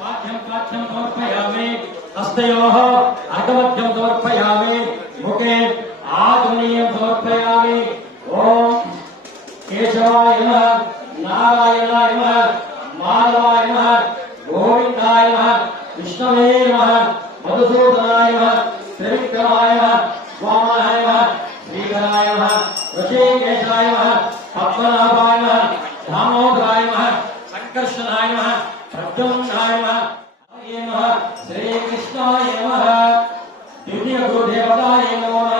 पाठ्यं समर्पयामि हस्तयोः अर्घमध्यं समर्पयामि मुखे आत्मनीयं समर्पयामि ओम केशवाय नमः नारायणाय नमः माधवाय नमः गोविंदाय नमः विष्णवे नमः मधुसूदनाय नमः त्रिविक्रमाय नमः वामनाय नमः श्रीधराय नमः ऋषिकेशाय नमः पद्मनाभाय नमः दामोदराय नमः संकर्षणाय नमः प्रद्युम्नाय नमः श्रीकृष्णाय नमः दिव्य गुरुदेवताय नमः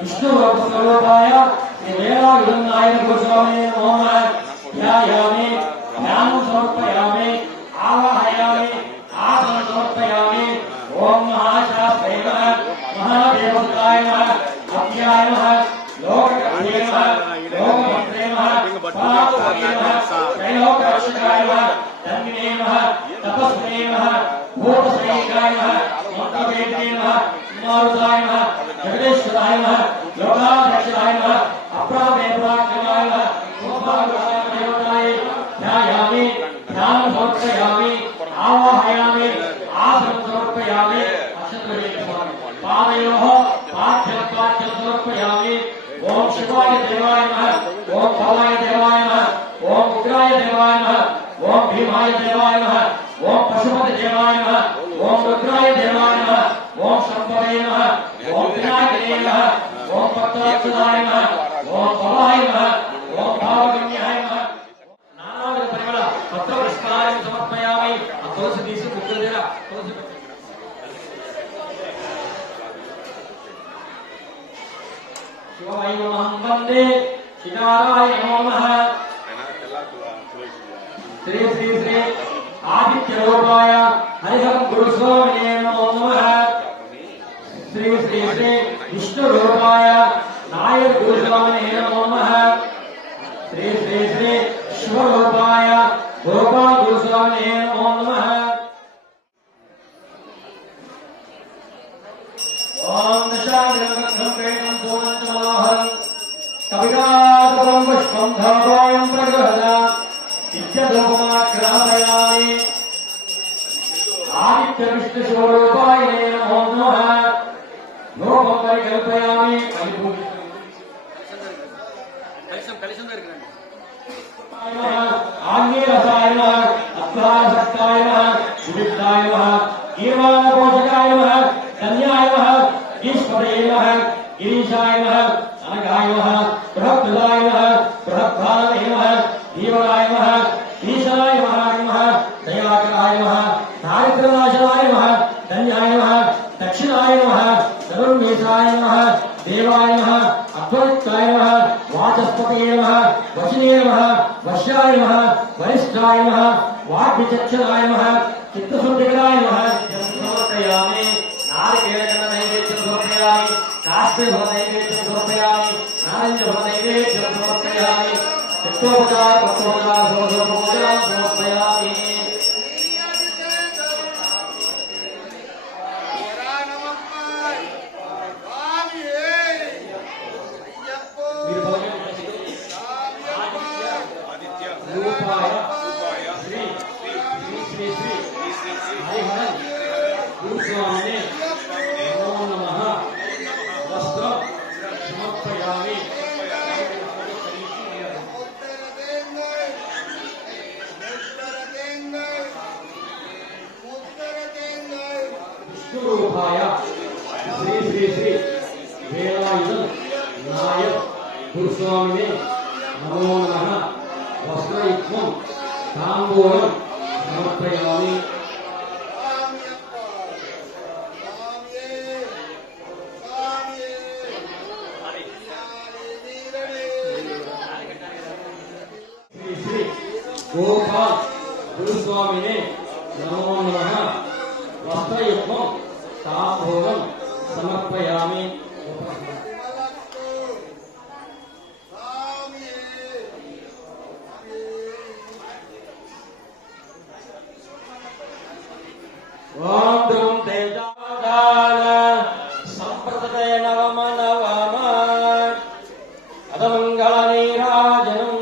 विष्णु स्वरूपाय श्री वेलायुधनाय गोस्वामी नमः ध्यायामि ध्यानं समर्पयामि आवाहयामि आसनं समर्पयामि ओम महाशास्त्रे नमः महादेवताय नमः अभ्याय नमः लोककर्त्रे नमः लोकभद्रे नमः पादुके नमः त्रैलोक्यरक्षकाय नमः धन्ये नमः तपस्वे नमः भूतसैनिकाय नमः मंत्रवेद्ये नमः मारुताय नमः जगदीश्वराय नमः योगाध्यक्षाय नमः अप्रामेपराक्रमाय नमः गोपालकृष्णाय देवताय ध्यायामि ध्यानं समर्पयामि आवाहयामि आसनं समर्पयामि पादयोः पाठ्यं समर्पयामि ओम शिवाय देवाय नमः ओम भवाय देवाय नमः ओम उग्राय देवाय नमः ओम भीमाय देवाय नमः ओम पशुपति देवाय नमः ओम रुद्राय देवाय नमः ओम शंभवे नमः ओम विनायकाय नमः ओम पद्मनाभाय नमः ओम भवाय नमः ओम भावगम्याय नमः नानाविध परिमल पत्रपुष्पाणि समर्पयामि तुलसी तीसी मुग्गुलेरा तुलसी शिवाय नमः वंदे शिवाय नमः श्री श्री श्री आदित्य रूपाय हरिहर गुरुस्वामिने नमो नमः श्री श्री श्री विष्णु रूपाय नायर गुरुस्वामिने नमो नमः श्री श्री श्री शिव रूपाय गोपाल गुरुस्वामिने नमो नमः ओम दशाग्रमग्नं वेदं सोमं मनोहरं कवितापरं पुष्पं धावयं प्रगृहदा नित्यधूपमाग्रापयामि आदित्य विष्णु शिवरूपाय नमो नमः धूपं परिकल्पयामि आग्नेयरसाय नमः अध्वारसक्ताय नमः सुविद्धाय नमः कीर्वाणपोषकाय नमः धन्याय नमः ईश्वराय नमः गिरीशाय नमः अनघाय नमः बृहद्भुजाय नमः बृहद्भारवे नमः धीवराय नमः ईशाय नमः दयाकराय नमः दारिद्र्यनाशनाय नमः धन्याय नमः दक्षिणाय नमः धनुर्वेशाय नमः देवाय नमः अद्वैताय नमः वाचस्पतये नमः वशिने नमः वश्याय नमः वरिष्ठाय नमः वाग्विचक्षणाय नमः चित्तशुद्धिकराय नमः समर्पयामि नारिकेलकर्णनैवेद्यं समर्पयामि काष्ठफलनैवेद्यं समर्पयामि नारञ्जफलनैवेद्यं समर्पयामि चित्तोपचार भक्तोपचार सर्वसर्वोपचार समर्पयामि गुरुस्वामिने नमो नमः वस्त्रं समर्पयामि विष्णुरूपाय श्री श्री श्री वेलायुधनाय गुरुस्वामिने नमो नमः वस्त्रयुक्तं ताम्बूलं समर्पयामि गोपाल गुरुस्वामिने नमो नमः वस्त्रयुक्तं ताम्बूलं समर्पयामि ओम द्रुम तेजादान संप्रतते नवम नवम अदमंगल नीराजनम